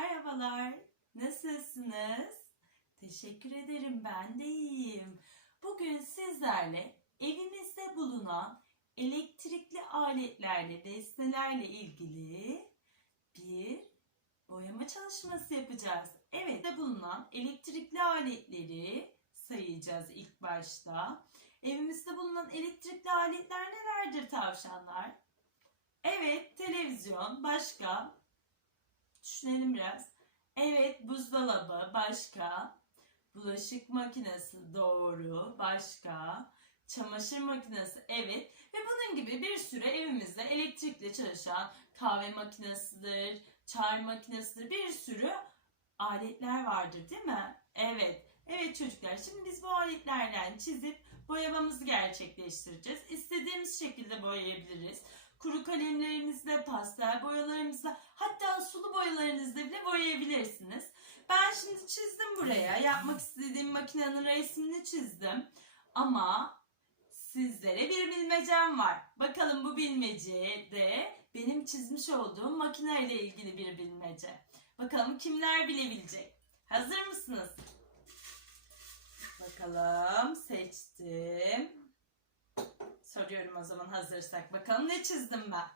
Merhabalar. Nasılsınız? Teşekkür ederim. Ben de iyiyim. Bugün sizlerle evimizde bulunan elektrikli aletlerle, nesnelerle ilgili bir boyama çalışması yapacağız. Evet, evde bulunan elektrikli aletleri sayacağız ilk başta. Evimizde bulunan elektrikli aletler nelerdir tavşanlar? Evet, televizyon, başka? Düşünelim biraz. Evet, buzdolabı, başka? Bulaşık makinesi, doğru, başka? Çamaşır makinesi, evet. Ve bunun gibi bir sürü evimizde elektrikle çalışan kahve makinesidir, çay makinesidir, bir sürü aletler vardır değil mi? Evet. Evet çocuklar, şimdi biz bu aletlerden çizip boyamamızı gerçekleştireceğiz. İstediğimiz şekilde boyayabiliriz. Kuru kalemlerimizle, pastel boyalarımızla, hatta sulu boyalarınızla bile boyayabilirsiniz. Ben şimdi çizdim buraya. Yapmak istediğim makinenin resmini çizdim. Ama sizlere bir bilmecem var. Bakalım bu bilmece de benim çizmiş olduğum makine ile ilgili bir bilmece. Bakalım kimler bilebilecek? Hazır mısınız? Bakalım seçtim. Soruyorum o zaman hazırsak. Bakalım ne çizdim ben?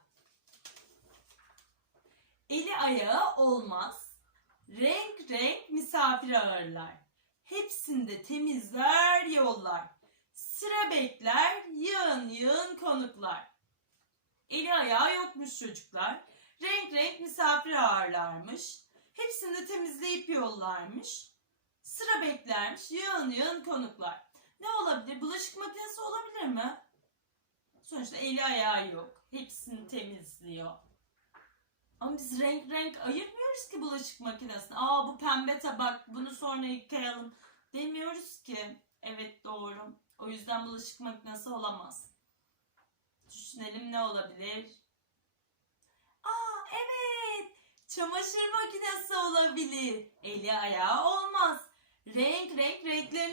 Eli ayağı olmaz. Renk renk misafir ağırlar. Hepsinde temizler yollar. Sıra bekler yığın yığın konuklar. Eli ayağı yokmuş çocuklar. Renk renk misafir ağırlarmış. Hepsini temizleyip yollarmış. Sıra beklermiş yığın yığın konuklar. Ne olabilir? Bulaşık makinesi olabilir mi? Sonuçta eli ayağı yok. Hepsini temizliyor. Ama biz renk renk ayırmıyoruz ki bulaşık makinesine. Aa bu pembe tabak bunu sonra yıkayalım demiyoruz ki. Evet doğru. O yüzden bulaşık makinesi olamaz. Düşünelim ne olabilir? Aa evet. Çamaşır makinesi olabilir. Eli ayağı olmaz. Renk renk renklerine göre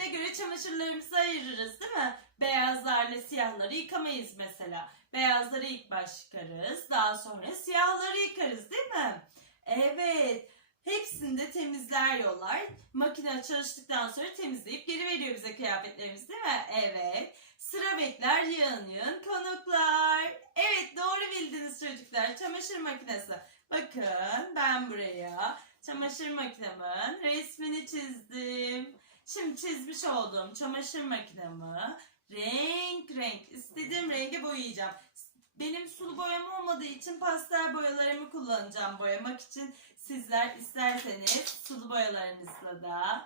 çamaşırlarımızı ayırırız değil mi? Beyazlarla siyahları yıkamayız mesela. Beyazları ilk baş yıkarız. Daha sonra siyahları yıkarız değil mi? Evet. Hepsini de temizler yollar. Makine çalıştıktan sonra temizleyip geri veriyor bize kıyafetlerimizi değil mi? Evet. Sıra bekler yığın yığın konuklar. Evet doğru bildiniz çocuklar. Çamaşır makinesi. Bakın ben buraya çamaşır makinemin resmini çizdim. Şimdi çizmiş olduğum çamaşır makinemi renk renk istediğim renge boyayacağım. Benim sulu boyam olmadığı için pastel boyalarımı kullanacağım boyamak için. Sizler isterseniz sulu boyalarınızla da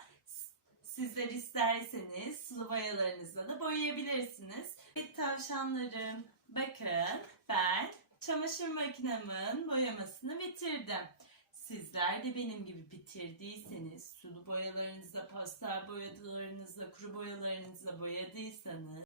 sizler isterseniz sulu boyalarınızla da boyayabilirsiniz. Evet tavşanlarım bakın ben çamaşır makinemin boyamasını bitirdim. Sizler de benim gibi bitirdiyseniz, sulu boyalarınızla, pastel boyalarınızla, kuru boyalarınızla boyadıysanız